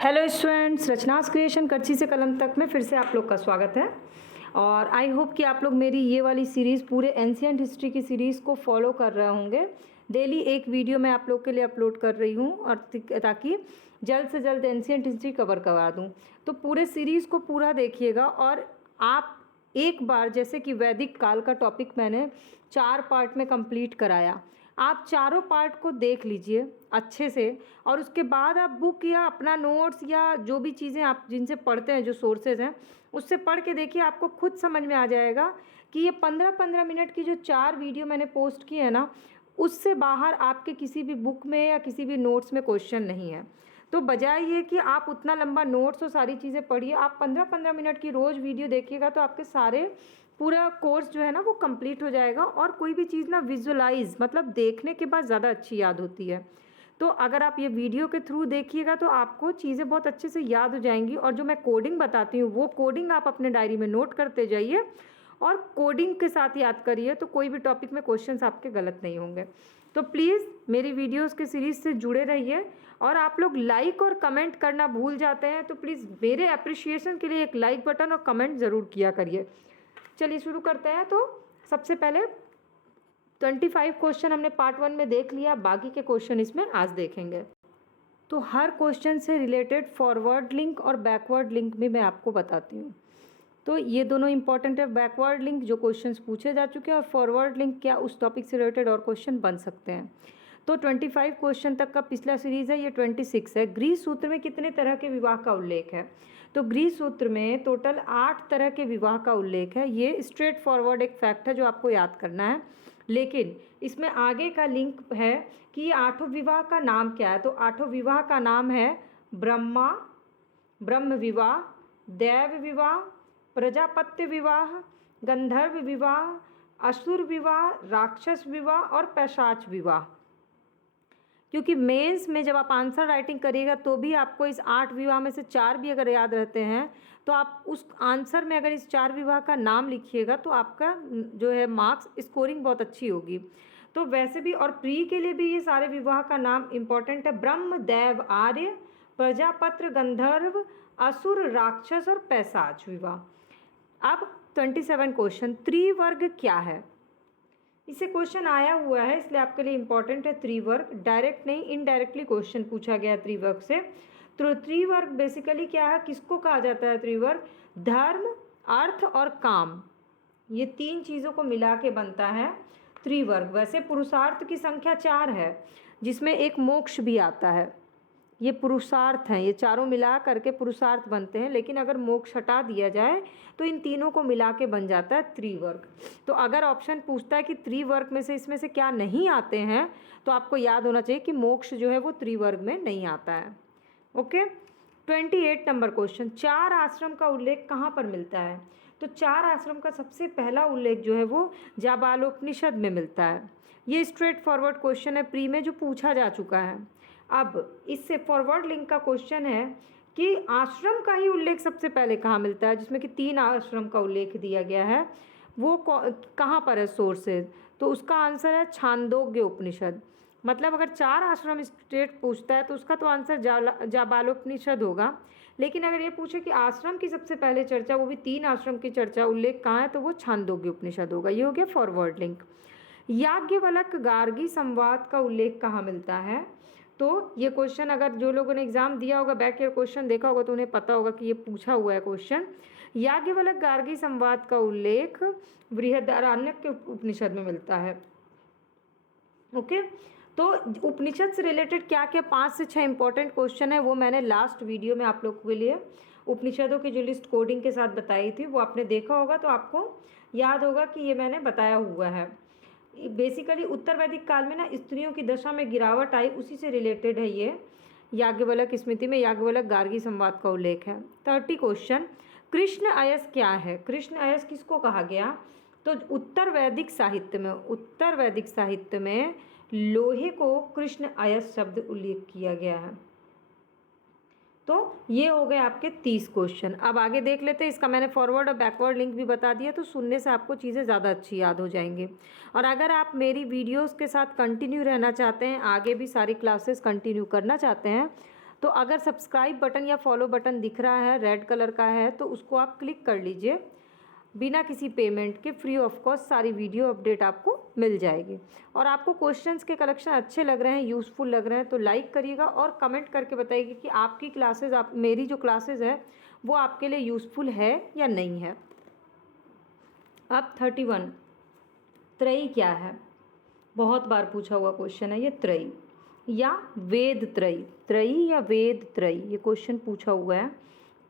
Hello students, रचनास creation करची से कलम तक में फिर से आप लोग का स्वागत है। और आई होप कि आप लोग मेरी ये वाली सीरीज़ पूरे एंशिएंट हिस्ट्री की सीरीज़ को फॉलो कर रहे होंगे। डेली एक वीडियो मैं आप लोग के लिए अपलोड कर रही हूँ और ताकि जल्द से जल्द एंशिएंट हिस्ट्री कवर करवा दूँ। तो पूरे सीरीज़ को पूरा देखिएगा और आप एक बार, जैसे कि वैदिक काल का टॉपिक मैंने 4 पार्ट में कंप्लीट कराया, आप चारों पार्ट को देख लीजिए अच्छे से और उसके बाद आप बुक या अपना नोट्स या जो भी चीज़ें आप जिनसे पढ़ते हैं, जो सोर्सेज हैं, उससे पढ़ के देखिए। आपको खुद समझ में आ जाएगा कि ये 15-15 मिनट की जो 4 वीडियो मैंने पोस्ट की है ना, उससे बाहर आपके किसी भी बुक में या किसी भी नोट्स में क्वेश्चन नहीं है। तो बजाय ये कि आप उतना लंबा नोट्स और सारी चीज़ें पढ़िए, आप 15-15 मिनट की रोज़ वीडियो देखिएगा तो आपके सारे पूरा कोर्स जो है ना वो कंप्लीट हो जाएगा। और कोई भी चीज़ ना विजुअलाइज मतलब देखने के बाद ज़्यादा अच्छी याद होती है। तो अगर आप ये वीडियो के थ्रू देखिएगा तो आपको चीज़ें बहुत अच्छे से याद हो जाएंगी। और जो मैं कोडिंग बताती हूँ वो कोडिंग आप अपने डायरी में नोट करते जाइए और कोडिंग के साथ याद करिए, तो कोई भी टॉपिक में क्वेश्चंस आपके गलत नहीं होंगे। तो प्लीज़ मेरी वीडियोस के सीरीज़ से जुड़े रहिए। और आप लोग लाइक और कमेंट करना भूल जाते हैं, तो प्लीज़ मेरे अप्रिशिएशन के लिए एक लाइक बटन और कमेंट ज़रूर किया करिए। चलिए शुरू करते हैं। तो सबसे पहले 25 क्वेश्चन हमने पार्ट 1 में देख लिया, बाकी के क्वेश्चन इसमें आज देखेंगे। तो हर क्वेश्चन से रिलेटेड फॉरवर्ड लिंक और बैकवर्ड लिंक भी मैं आपको बताती हूँ। तो ये दोनों इंपॉर्टेंट है। बैकवर्ड लिंक जो क्वेश्चंस पूछे जा चुके हैं, और फॉरवर्ड लिंक क्या उस टॉपिक से रिलेटेड और क्वेश्चन बन सकते हैं। तो 25 क्वेश्चन तक का पिछला सीरीज़ है, ये 26 है। ग्रीस सूत्र में कितने तरह के विवाह का उल्लेख है? तो ग्रीस सूत्र में टोटल 8 तरह के विवाह का उल्लेख है। ये स्ट्रेट फॉरवर्ड एक फैक्ट है जो आपको याद करना है, लेकिन इसमें आगे का लिंक है कि ये 8 विवाह का नाम क्या है। तो 8 विवाह का नाम है ब्रह्म विवाह, दैव विवाह, प्रजापत्य विवाह, गंधर्व विवाह, असुर विवाह, राक्षस विवाह और पैशाच विवाह। क्योंकि मेंस में जब आप आंसर राइटिंग करिएगा तो भी आपको इस 8 विवाह में से 4 भी अगर याद रहते हैं तो आप उस आंसर में अगर इस 4 विवाह का नाम लिखिएगा तो आपका जो है मार्क्स स्कोरिंग बहुत अच्छी होगी। तो वैसे भी और प्री के लिए भी ये सारे विवाह का नाम इम्पॉर्टेंट है। ब्रह्म, देव, आर्य, प्रजापत्र, गंधर्व, असुर, राक्षस और पैशाच विवाह। अब 27 क्वेश्चन, त्रिवर्ग क्या है? इसे क्वेश्चन आया हुआ है इसलिए आपके लिए इंपॉर्टेंट है। त्रिवर्ग डायरेक्ट नहीं, इनडायरेक्टली क्वेश्चन पूछा गया है त्रिवर्ग से। तो त्रिवर्ग बेसिकली क्या है, किसको कहा जाता है त्रिवर्ग? धर्म, अर्थ और काम, ये 3 चीज़ों को मिला के बनता है त्रिवर्ग। वैसे पुरुषार्थ की संख्या 4 है, जिसमें एक मोक्ष भी आता है। ये पुरुषार्थ हैं, ये चारों मिला करके पुरुषार्थ बनते हैं, लेकिन अगर मोक्ष हटा दिया जाए तो इन तीनों को मिला के बन जाता है त्रिवर्ग। तो अगर ऑप्शन पूछता है कि त्रिवर्ग में से इसमें से क्या नहीं आते हैं, तो आपको याद होना चाहिए कि मोक्ष जो है वो त्रिवर्ग में नहीं आता है। ओके। 28 नंबर क्वेश्चन, 4 आश्रम का उल्लेख कहाँ पर मिलता है? तो 4 आश्रम का सबसे पहला उल्लेख जो है वो जाबालोपनिषद में मिलता है। ये स्ट्रेट फॉरवर्ड क्वेश्चन है, प्री में जो पूछा जा चुका है। अब इससे फॉरवर्ड लिंक का क्वेश्चन है कि आश्रम का ही उल्लेख सबसे पहले कहाँ मिलता है, जिसमें कि 3 आश्रम का उल्लेख दिया गया है, वो कहाँ पर है सोर्सेज? तो उसका आंसर है छांदोग्य उपनिषद। मतलब अगर 4 आश्रम स्टेट पूछता है तो उसका तो आंसर जाबालोपनिषद होगा। लेकिन अगर ये पूछे कि आश्रम की सबसे पहले चर्चा, वो भी 3 आश्रम की चर्चा उल्लेख कहाँ है, तो वो छांदोग्य उपनिषद होगा। ये हो गया फॉरवर्ड लिंक। याज्ञवल्क्य गार्गी संवाद का उल्लेख कहाँ मिलता है? तो ये क्वेश्चन अगर जो लोगों ने एग्जाम दिया होगा, बैक ईयर क्वेश्चन देखा होगा, तो उन्हें पता होगा कि ये पूछा हुआ है क्वेश्चन। याज्ञवल्क्य गार्गी संवाद का उल्लेख बृहदारण्यक के उपनिषद में मिलता है। ओके। तो उपनिषद से रिलेटेड क्या क्या 5 से 6 इंपॉर्टेंट क्वेश्चन है वो मैंने लास्ट वीडियो में आप लोगों के लिए उपनिषदों की जो लिस्ट कोडिंग के साथ बताई थी, वो आपने देखा होगा तो आपको याद होगा कि ये मैंने बताया हुआ है। बेसिकली उत्तर वैदिक काल में ना स्त्रियों की दशा में गिरावट आई, उसी से रिलेटेड है ये। याज्ञवल्क्य स्मृति में याज्ञवल्क्य गार्गी संवाद का उल्लेख है। 30 क्वेश्चन, कृष्ण अयस क्या है? कृष्ण अयस किसको कहा गया? तो उत्तर वैदिक साहित्य में लोहे को कृष्ण अयस शब्द उल्लेख किया गया है। तो ये हो गए आपके 30 क्वेश्चन। अब आगे देख लेते हैं। इसका मैंने फॉरवर्ड और बैकवर्ड लिंक भी बता दिया, तो सुनने से आपको चीज़ें ज़्यादा अच्छी याद हो जाएंगी। और अगर आप मेरी वीडियोस के साथ कंटिन्यू रहना चाहते हैं, आगे भी सारी क्लासेस कंटिन्यू करना चाहते हैं, तो अगर सब्सक्राइब बटन या फॉलो बटन दिख रहा है, रेड कलर का है, तो उसको आप क्लिक कर लीजिए। बिना किसी पेमेंट के फ्री ऑफ कॉस्ट सारी वीडियो अपडेट आपको मिल जाएगी। और आपको क्वेश्चंस के कलेक्शन अच्छे लग रहे हैं, यूज़फुल लग रहे हैं, तो लाइक करिएगा और कमेंट करके बताइए कि आपकी क्लासेस, मेरी जो क्लासेस है वो आपके लिए यूज़फुल है या नहीं है। अब 31, त्रयी क्या है? बहुत बार पूछा हुआ क्वेश्चन है ये, त्रयी या वेद त्रयी, त्रयी या वेद त्रयी, ये क्वेश्चन पूछा हुआ है।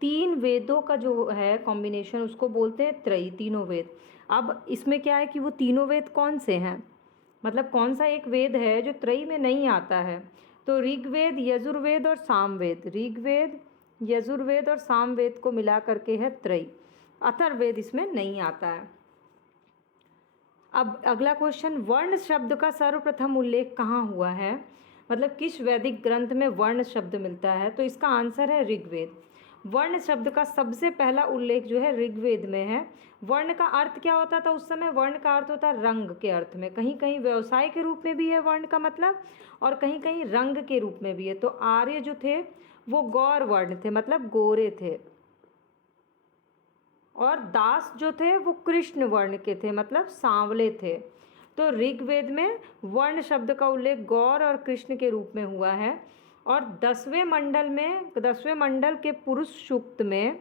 3 वेदों का जो है कॉम्बिनेशन उसको बोलते हैं त्रयी, तीनों वेद। अब इसमें क्या है कि वो तीनों वेद कौन से हैं, मतलब कौन सा एक वेद है जो त्रयी में नहीं आता है? तो ऋग्वेद, यजुर्वेद और सामवेद, ऋग्वेद, यजुर्वेद और सामवेद को मिला करके है त्रयी। अथर्ववेद इसमें नहीं आता है। अब अगला क्वेश्चन, वर्ण शब्द का सर्वप्रथम उल्लेख कहाँ हुआ है, मतलब किस वैदिक ग्रंथ में वर्ण शब्द मिलता है? तो इसका आंसर है ऋग्वेद। वर्ण शब्द का सबसे पहला उल्लेख जो है ऋग्वेद में है। वर्ण का अर्थ क्या होता था उस समय? वर्ण का अर्थ होता है रंग के अर्थ में, कहीं कहीं व्यवसाय के रूप में भी है वर्ण का मतलब, और कहीं कहीं रंग के रूप में भी है। तो आर्य जो थे वो गौर वर्ण थे, मतलब गोरे थे, और दास जो थे वो कृष्ण वर्ण के थे, मतलब सांवले थे। तो ऋग्वेद में वर्ण शब्द का उल्लेख गौर और कृष्ण के रूप में हुआ है। और 10वें मंडल में, 10वें मंडल के पुरुष सूक्त में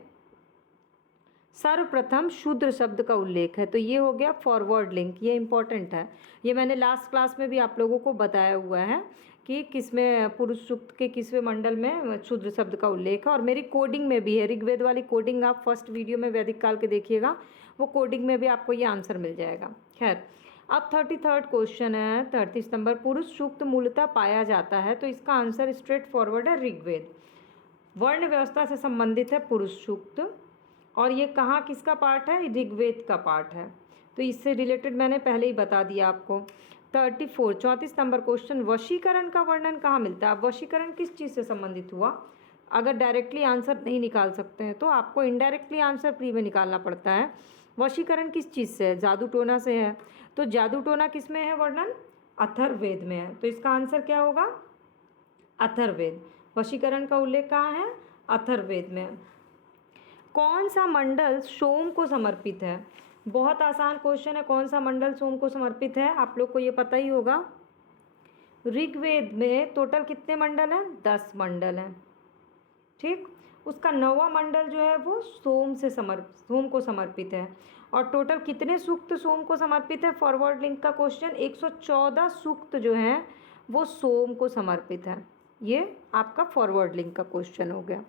सर्वप्रथम शूद्र शब्द का उल्लेख है। तो ये हो गया फॉरवर्ड लिंक, ये इंपॉर्टेंट है। ये मैंने लास्ट क्लास में भी आप लोगों को बताया हुआ है कि किसमें, पुरुष सूक्त के किसवें मंडल में शूद्र शब्द का उल्लेख है। और मेरी कोडिंग में भी है, ऋग्वेद वाली कोडिंग आप फर्स्ट वीडियो में वैदिक काल के देखिएगा, वो कोडिंग में भी आपको ये आंसर मिल जाएगा। खैर, अब 33rd क्वेश्चन है, 33 नंबर, पुरुष सूक्त मूलतः पाया जाता है। तो इसका आंसर स्ट्रेट फॉरवर्ड है ऋग्वेद। वर्ण व्यवस्था से संबंधित है पुरुष सूक्त, और ये कहाँ किसका पार्ट है? ऋग्वेद का पार्ट है। तो इससे रिलेटेड मैंने पहले ही बता दिया आपको। 34 नंबर क्वेश्चन, वशीकरण का वर्णन कहाँ मिलता है? अब वशीकरण किस चीज़ से संबंधित हुआ? अगर डायरेक्टली आंसर नहीं निकाल सकते हैं तो आपको इनडायरेक्टली आंसर प्री में निकालना पड़ता है। वशीकरण किस चीज़ से है? जादू टोना से है। तो जादू टोना किस में है वर्णन? अथर्ववेद में है। तो इसका आंसर क्या होगा? अथर्ववेद। वशीकरण का उल्लेख कहाँ है? अथर्ववेद में। कौन सा मंडल सोम को समर्पित है? बहुत आसान क्वेश्चन है, कौन सा मंडल सोम को समर्पित है? आप लोग को ये पता ही होगा। ऋग्वेद में टोटल कितने मंडल हैं? 10 मंडल हैं, ठीक। उसका 9वां मंडल जो है वो सोम को समर्पित है। और टोटल कितने सूक्त सोम को समर्पित है? फॉरवर्ड लिंक का क्वेश्चन, 114 सूक्त जो हैं वो सोम को समर्पित है। ये आपका फॉरवर्ड लिंक का क्वेश्चन हो गया।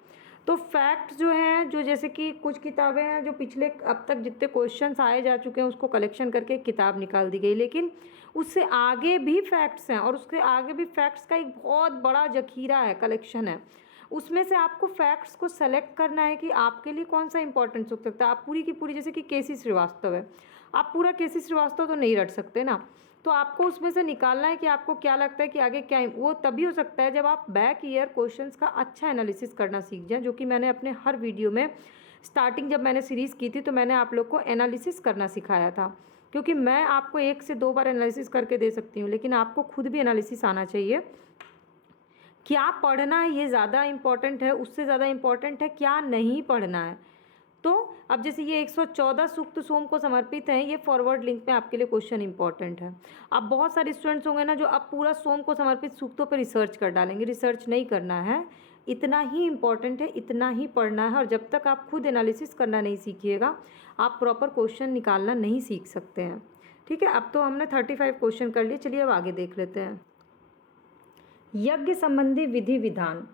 तो फैक्ट जो हैं, जो जैसे कि कुछ किताबें हैं जो पिछले अब तक जितने क्वेश्चंस आए जा चुके हैं उसको कलेक्शन करके एक किताब निकाल दी गई, लेकिन उससे आगे भी फैक्ट्स हैं, और उसके आगे भी फैक्ट्स का एक बहुत बड़ा जखीरा है, कलेक्शन है। उसमें से आपको फैक्ट्स को सेलेक्ट करना है कि आपके लिए कौन सा इंपॉर्टेंट हो सकता है। आप पूरी की पूरी, जैसे कि केसी श्रीवास्तव है, आप पूरा केसी श्रीवास्तव तो नहीं रट सकते ना, तो आपको उसमें से निकालना है कि आपको क्या लगता है कि आगे क्या, वो तभी हो सकता है जब आप बैक ईयर क्वेश्चंस का अच्छा एनालिसिस करना सीख जाएं, जो कि मैंने अपने हर वीडियो में स्टार्टिंग जब मैंने सीरीज़ की थी तो मैंने आप लोग को एनालिसिस करना सिखाया था। क्योंकि मैं आपको 1 से 2 बार एनालिसिस करके दे सकती हूँ, लेकिन आपको खुद भी एनालिसिस आना चाहिए। क्या पढ़ना है ये ज़्यादा इम्पॉर्टेंट है, उससे ज़्यादा इम्पॉर्टेंट है क्या नहीं पढ़ना है। तो अब जैसे ये 114 सूक्त सोम को समर्पित हैं, ये फॉरवर्ड लिंक में आपके लिए क्वेश्चन इंपॉर्टेंट है। अब बहुत सारे स्टूडेंट्स होंगे ना जो अब पूरा सोम को समर्पित सूक्तों पर रिसर्च कर डालेंगे। रिसर्च नहीं करना है, इतना ही इम्पॉर्टेंट है, इतना ही पढ़ना है। और जब तक आप खुद एनालिसिस करना नहीं सीखिएगा आप प्रॉपर क्वेश्चन निकालना नहीं सीख सकते हैं, ठीक है। अब तो हमने 35 क्वेश्चन कर लिए, चलिए अब आगे देख लेते हैं। यज्ञ संबंधी विधि विधान,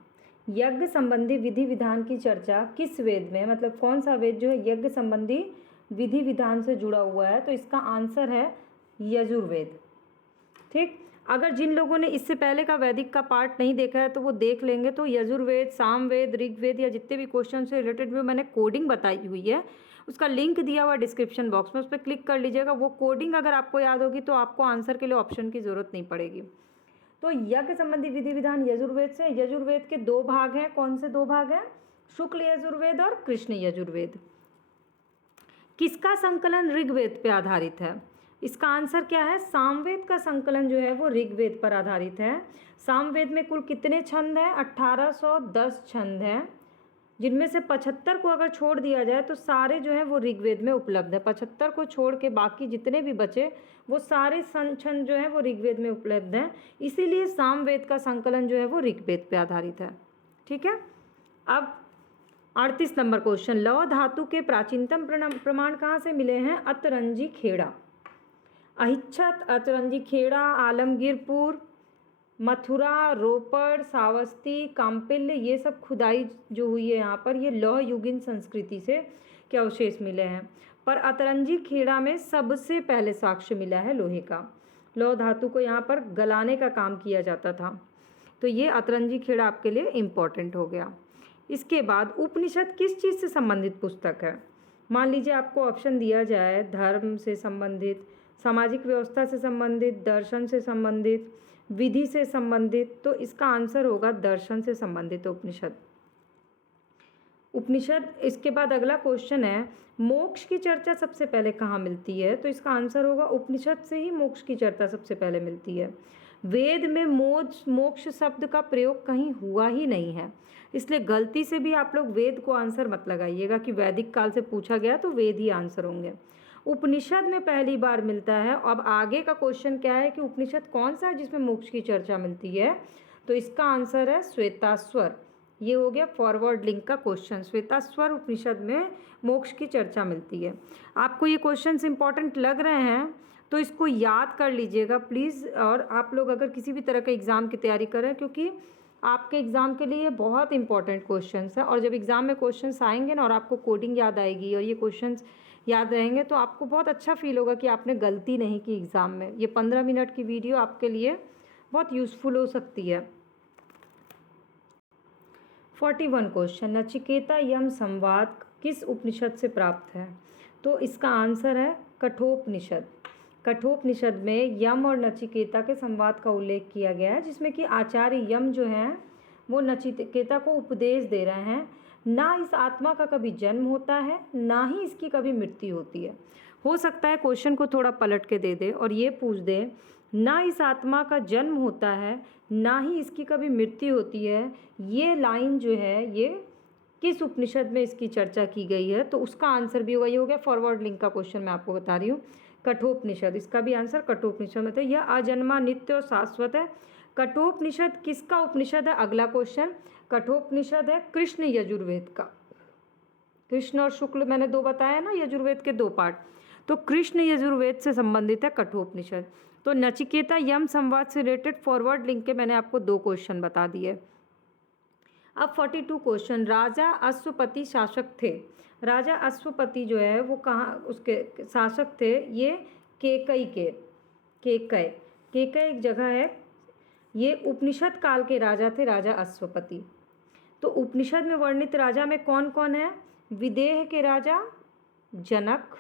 यज्ञ संबंधी विधि विधान की चर्चा किस वेद में, मतलब कौन सा वेद जो है यज्ञ संबंधी विधि विधान से जुड़ा हुआ है? तो इसका आंसर है यजुर्वेद, ठीक। अगर जिन लोगों ने इससे पहले का वैदिक का पार्ट नहीं देखा है तो वो देख लेंगे। तो यजुर्वेद, सामवेद, ऋग्वेद या जितने भी क्वेश्चन से रिलेटेड भी मैंने कोडिंग बताई हुई है, उसका लिंक दिया हुआ डिस्क्रिप्शन बॉक्स में, उस पर क्लिक कर लीजिएगा। वो कोडिंग अगर आपको याद होगी तो आपको आंसर के लिए ऑप्शन की ज़रूरत नहीं पड़ेगी। तो यज्ञ संबंधी विधि विधान यजुर्वेद से। यजुर्वेद के 2 भाग हैं, कौन से 2 भाग हैं? शुक्ल यजुर्वेद और कृष्ण यजुर्वेद। किसका संकलन ऋग्वेद पे आधारित है? इसका आंसर क्या है? सामवेद का संकलन जो है वो ऋग्वेद पर आधारित है। सामवेद में कुल कितने छंद हैं? 1810 छंद हैं, जिनमें से 75 को अगर छोड़ दिया जाए तो सारे जो है वो ऋग्वेद में उपलब्ध है। 75 को छोड़ के बाकी जितने भी बचे वो सारे छंद जो है वो ऋग्वेद में उपलब्ध हैं। इसीलिए सामवेद का संकलन जो है वो ऋग्वेद पे आधारित है। ठीक है। अब 38 नंबर क्वेश्चन, लौह धातु के प्राचीनतम प्रमाण कहाँ से मिले हैं? अतरंजी खेड़ा, अहिच्छत, अतरंजी खेड़ा, आलमगीरपुर, मथुरा, रोपड़, सावस्ती, काम्पिल्य, ये सब खुदाई जो हुई है यहाँ पर, ये लौह युगीन संस्कृति से के अवशेष मिले हैं। पर अतरंजी खेड़ा में सबसे पहले साक्ष्य मिला है लोहे का। लौह धातु को यहाँ पर गलाने का काम किया जाता था। तो ये अतरंजी खेड़ा आपके लिए इम्पॉर्टेंट हो गया। इसके बाद उपनिषद किस चीज़ से संबंधित पुस्तक है? मान लीजिए आपको ऑप्शन दिया जाए धर्म से संबंधित, सामाजिक व्यवस्था से संबंधित, दर्शन से संबंधित, विधि से संबंधित, तो इसका आंसर होगा दर्शन से संबंधित उपनिषद। उपनिषद। इसके बाद अगला क्वेश्चन है, मोक्ष की चर्चा सबसे पहले कहाँ मिलती है? तो इसका आंसर होगा उपनिषद से ही मोक्ष की चर्चा सबसे पहले मिलती है। वेद में मोक्ष शब्द का प्रयोग कहीं हुआ ही नहीं है, इसलिए गलती से भी आप लोग वेद को आंसर मत लगाइएगा कि वैदिक काल से पूछा गया तो वेद ही आंसर होंगे। उपनिषद में पहली बार मिलता है। अब आगे का क्वेश्चन क्या है कि उपनिषद कौन सा है जिसमें मोक्ष की चर्चा मिलती है? तो इसका आंसर है श्वेताश्वर। ये हो गया फॉरवर्ड लिंक का क्वेश्चन। श्वेताश्वर उपनिषद में मोक्ष की चर्चा मिलती है। आपको ये क्वेश्चंस इंपॉर्टेंट लग रहे हैं तो इसको याद कर लीजिएगा प्लीज़। और आप लोग अगर किसी भी तरह के एग्ज़ाम की तैयारी करें, क्योंकि आपके एग्ज़ाम के लिए ये बहुत इंपॉर्टेंट क्वेश्चंस है। और जब एग्ज़ाम में क्वेश्चंस आएंगे ना और आपको कोडिंग याद आएगी और ये क्वेश्चंस याद रहेंगे तो आपको बहुत अच्छा फील होगा कि आपने गलती नहीं की एग्ज़ाम में। ये 15 मिनट की वीडियो आपके लिए बहुत यूज़फुल हो सकती है। 41 क्वेश्चन, नचिकेता यम संवाद किस उपनिषद से प्राप्त है? तो इसका आंसर है कठोपनिषद। कठोपनिषद में यम और नचिकेता के संवाद का उल्लेख किया गया है, जिसमें कि आचार्य यम जो हैं वो नचिकेता को उपदेश दे रहे हैं, ना इस आत्मा का कभी जन्म होता है ना ही इसकी कभी मृत्यु होती है। हो सकता है क्वेश्चन को थोड़ा पलट के दे दे और ये पूछ दे, ना इस आत्मा का जन्म होता है ना ही इसकी कभी मृत्यु होती है, ये लाइन जो है ये किस उपनिषद में इसकी चर्चा की गई है? तो उसका आंसर भी वही हो गया। फॉरवर्ड लिंक का क्वेश्चन मैं आपको बता रही हूँ, कठोपनिषद। इसका भी आंसर कठोपनिषद में था। यह अजन्मा, नित्य और शाश्वत है। कठोपनिषद किसका उपनिषद है? अगला क्वेश्चन, कठोपनिषद है कृष्ण यजुर्वेद का। कृष्ण और शुक्ल मैंने दो बताया ना, यजुर्वेद के दो पार्ट, तो कृष्ण यजुर्वेद से संबंधित है कठोपनिषद। तो नचिकेता यम संवाद से रिलेटेड फॉरवर्ड लिंक के मैंने आपको दो क्वेश्चन बता दिए। अब 42 क्वेश्चन, राजा अश्वपति शासक थे। राजा अश्वपति जो है वो कहाँ उसके शासक थे? ये केकई के। केकई एक जगह है। ये उपनिषद काल के राजा थे, राजा अश्वपति। तो उपनिषद में वर्णित राजा में कौन कौन है? विदेह के राजा जनक,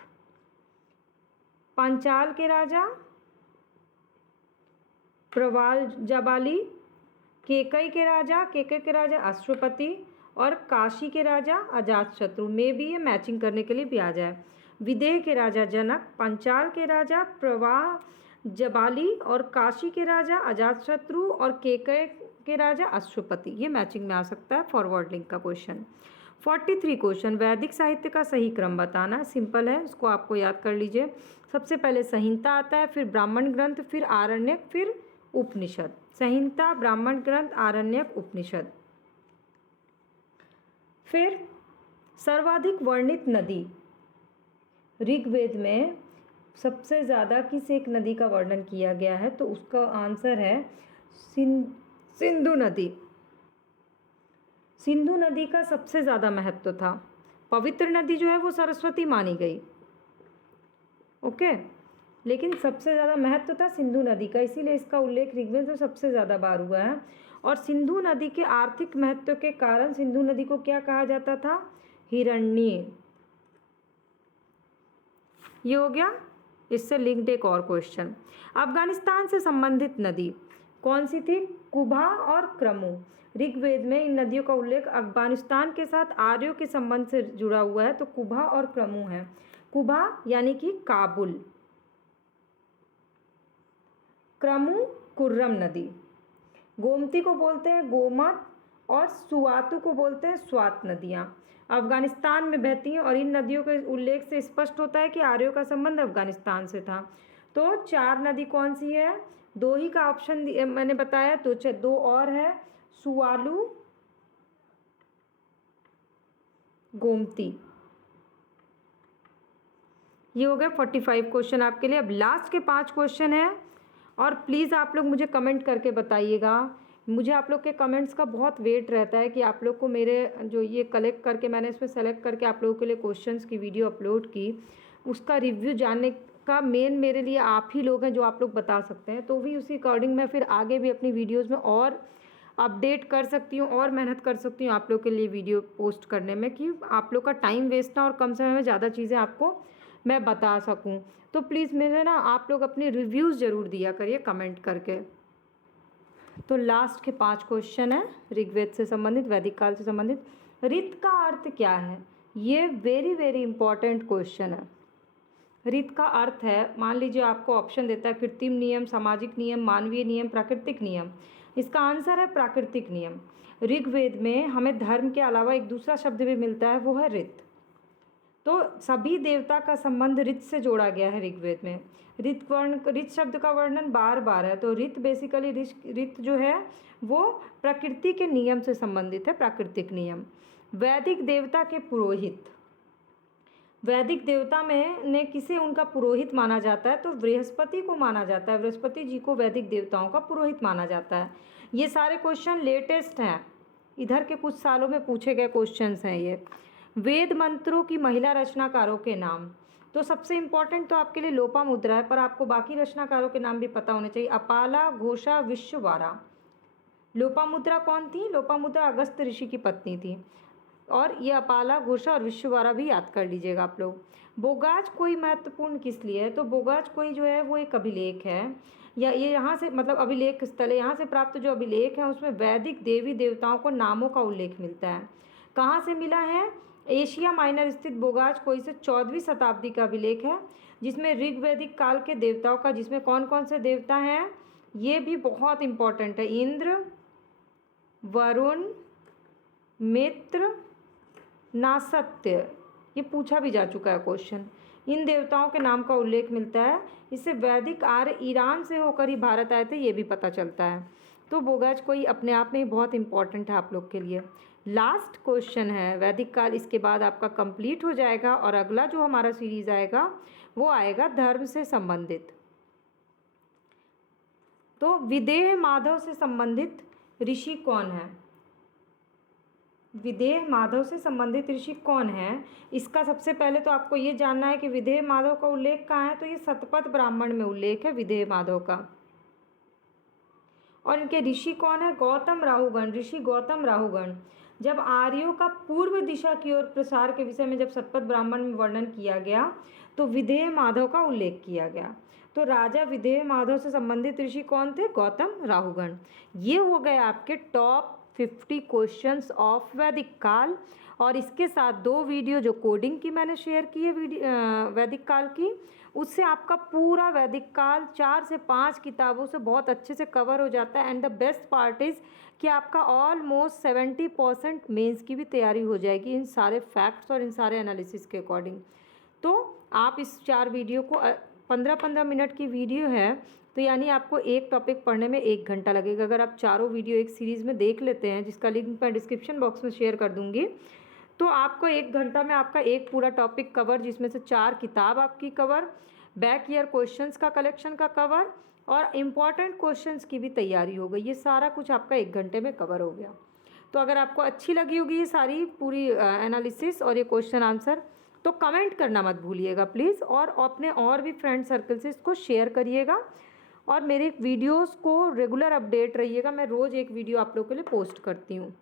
पांचाल के राजा प्रवाल जाबाली, केकई के राजा अश्वपति और काशी के राजा अजातशत्रु। में भी ये मैचिंग करने के लिए भी आ जाए। विदेह के राजा जनक, पंचाल के राजा प्रवाह जबाली और काशी के राजा अजातशत्रु और केकई के राजा अश्वपति। ये मैचिंग में आ सकता है। फॉरवर्ड लिंक का क्वेश्चन। 43 क्वेश्चन, वैदिक साहित्य का सही क्रम बताना। सिंपल है, उसको आपको याद कर लीजिए। सबसे पहले संहिता आता है, फिर ब्राह्मण ग्रंथ, फिर आरण्यक, फिर उपनिषद। संहिता, ब्राह्मण ग्रंथ, आरण्यक, उपनिषद। फिर सर्वाधिक वर्णित नदी। ऋग्वेद में सबसे ज़्यादा किस एक नदी का वर्णन किया गया है? तो उसका आंसर है सिंधु नदी। सिंधु नदी का सबसे ज़्यादा महत्व था। पवित्र नदी जो है वो सरस्वती मानी गई, ओके, लेकिन सबसे ज़्यादा महत्व था सिंधु नदी का, इसीलिए इसका उल्लेख ऋग्वेद में सबसे ज़्यादा बार हुआ है। और सिंधु नदी के आर्थिक महत्व के कारण सिंधु नदी को क्या कहा जाता था? हिरण्य। ये हो गया। इससे लिंक्ड एक और क्वेश्चन, अफगानिस्तान से संबंधित नदी कौन सी थी? कुबा और क्रमु। ऋग्वेद में इन नदियों का उल्लेख अफगानिस्तान के साथ आर्यों के संबंध से जुड़ा हुआ है, तो कुबा और क्रमु है। कुबा यानी कि काबुल, क्रमु कुर्रम नदी। गोमती को बोलते हैं गोमत और सुवातु को बोलते हैं स्वात नदियाँ। अफगानिस्तान में बहती हैं और इन नदियों के उल्लेख से स्पष्ट होता है कि आर्यों का संबंध अफगानिस्तान से था। तो 4 नदी कौन सी है? 2 ही का ऑप्शन मैंने बताया, तो 2 और है, सुवालू, गोमती। ये हो गया 45 क्वेश्चन आपके लिए। अब लास्ट के 5 क्वेश्चन हैं और प्लीज़ आप लोग मुझे कमेंट करके बताइएगा। मुझे आप लोग के कमेंट्स का बहुत वेट रहता है कि आप लोग को मेरे जो ये कलेक्ट करके मैंने इसमें सेलेक्ट करके आप लोगों के लिए क्वेश्चंस की वीडियो अपलोड की, उसका रिव्यू जानने का मेन मेरे लिए आप ही लोग हैं जो आप लोग बता सकते हैं। तो भी उसी अकॉर्डिंग मैं फिर आगे भी अपनी वीडियोज़ में और अपडेट कर सकती हूँ और मेहनत कर सकती हूँ आप लोग के लिए वीडियो पोस्ट करने में, कि आप लोग का टाइम वेस्ट ना और कम समय में ज़्यादा चीज़ें आपको मैं बता सकूं। तो प्लीज़ मेरे ना आप लोग अपने रिव्यूज़ ज़रूर दिया करिए कमेंट करके। तो लास्ट के 5 क्वेश्चन है ऋग्वेद से संबंधित, वैदिक काल से संबंधित। ऋत का अर्थ क्या है? ये वेरी वेरी इंपॉर्टेंट क्वेश्चन है। ऋत का अर्थ है, मान लीजिए आपको ऑप्शन देता है कृत्रिम नियम, सामाजिक नियम, मानवीय नियम, प्राकृतिक नियम। इसका आंसर है प्राकृतिक नियम। ऋग्वेद में हमें धर्म के अलावा एक दूसरा शब्द भी मिलता है, वो है ऋत। तो सभी देवता का संबंध ऋत से जोड़ा गया है ऋग्वेद में। ऋत शब्द का वर्णन बार बार है। तो ऋत बेसिकली ऋत जो है वो प्रकृति के नियम से संबंधित है, प्राकृतिक नियम। वैदिक देवता के पुरोहित, वैदिक देवता में ने किसे उनका पुरोहित माना जाता है? तो बृहस्पति को माना जाता है। बृहस्पति जी को वैदिक देवताओं का पुरोहित माना जाता है। ये सारे क्वेश्चन लेटेस्ट हैं, इधर के कुछ सालों में पूछे गए क्वेश्चंस हैं ये। वेद मंत्रों की महिला रचनाकारों के नाम, तो सबसे इम्पॉर्टेंट तो आपके लिए लोपामुद्रा है, पर आपको बाकी रचनाकारों के नाम भी पता होने चाहिए। अपाला, घोषा, विश्ववारा। लोपामुद्रा कौन थी? लोपामुद्रा अगस्त्य ऋषि की पत्नी थी। और ये अपाला, घोषा और विश्ववारा भी याद कर लीजिएगा आप लोग। बोगाज कोई महत्वपूर्ण किस लिए है? तो बोगाज कोई जो है वो एक अभिलेख है, या ये यहाँ से मतलब अभिलेख स्थल है। यहाँ से प्राप्त जो अभिलेख है उसमें वैदिक देवी देवताओं को नामों का उल्लेख मिलता है। कहाँ से मिला है? एशिया माइनर स्थित बोगाज कोई से 14वीं शताब्दी का अभिलेख है, जिसमें ऋग्वैदिक काल के देवताओं का, जिसमें कौन कौन से देवता हैं ये भी बहुत इंपॉर्टेंट है। इंद्र, वरुण, मित्र, नासत्य, ये पूछा भी जा चुका है क्वेश्चन। इन देवताओं के नाम का उल्लेख मिलता है। इससे वैदिक आर्य ईरान से होकर ही भारत आए थे ये भी पता चलता है। तो बोगाज कोई अपने आप में ही बहुत इंपॉर्टेंट है आप लोग के लिए। लास्ट क्वेश्चन है वैदिक काल, इसके बाद आपका कंप्लीट हो जाएगा और अगला जो हमारा सीरीज आएगा वो आएगा धर्म से संबंधित। तो विदेह माधव से संबंधित ऋषि कौन है? विदेह माधव से संबंधित ऋषि कौन है? इसका सबसे पहले तो आपको ये जानना है कि विदेह माधव का उल्लेख कहाँ है। तो ये शतपथ ब्राह्मण में उल्लेख है विदेह माधव का। और इनके ऋषि कौन है? गौतम राहुगण, ऋषि गौतम राहुगण। जब आर्यों का पूर्व दिशा की ओर प्रसार के विषय में जब शतपथ ब्राह्मण में वर्णन किया गया तो विदेह माधव का उल्लेख किया गया। तो राजा विदेह माधव से संबंधित ऋषि कौन थे? गौतम राहुगण। ये हो गए आपके टॉप 50 क्वेश्चंस ऑफ वैदिक काल। और इसके साथ 2 वीडियो जो कोडिंग की मैंने शेयर की है वैदिक काल की, उससे आपका पूरा वैदिक काल 4 से 5 किताबों से बहुत अच्छे से कवर हो जाता है। And the best part is कि आपका ऑलमोस्ट 70% मेंस की भी तैयारी हो जाएगी इन सारे फैक्ट्स और इन सारे एनालिसिस के अकॉर्डिंग। तो आप इस 4 वीडियो को 15-15 मिनट की वीडियो है, तो यानी आपको एक टॉपिक पढ़ने में 1 घंटा लगेगा। अगर आप चारों वीडियो एक सीरीज़ में देख लेते हैं, जिसका लिंक मैं डिस्क्रिप्शन बॉक्स में शेयर कर दूंगी, तो आपको 1 घंटा में आपका एक पूरा टॉपिक कवर, जिसमें से 4 किताब आपकी कवर, बैक ईयर क्वेश्चंस का कलेक्शन का कवर और इम्पॉर्टेंट क्वेश्चंस की भी तैयारी हो गई। ये सारा कुछ आपका 1 घंटे में कवर हो गया। तो अगर आपको अच्छी लगी होगी ये सारी पूरी एनालिसिस और ये क्वेश्चन आंसर, तो कमेंट करना मत भूलिएगा प्लीज़। और अपने और भी फ्रेंड सर्कल से इसको शेयर करिएगा और मेरे वीडियोस को रेगुलर अपडेट रहिएगा। मैं रोज़ एक वीडियो आप लोगों के लिए पोस्ट करती हूँ।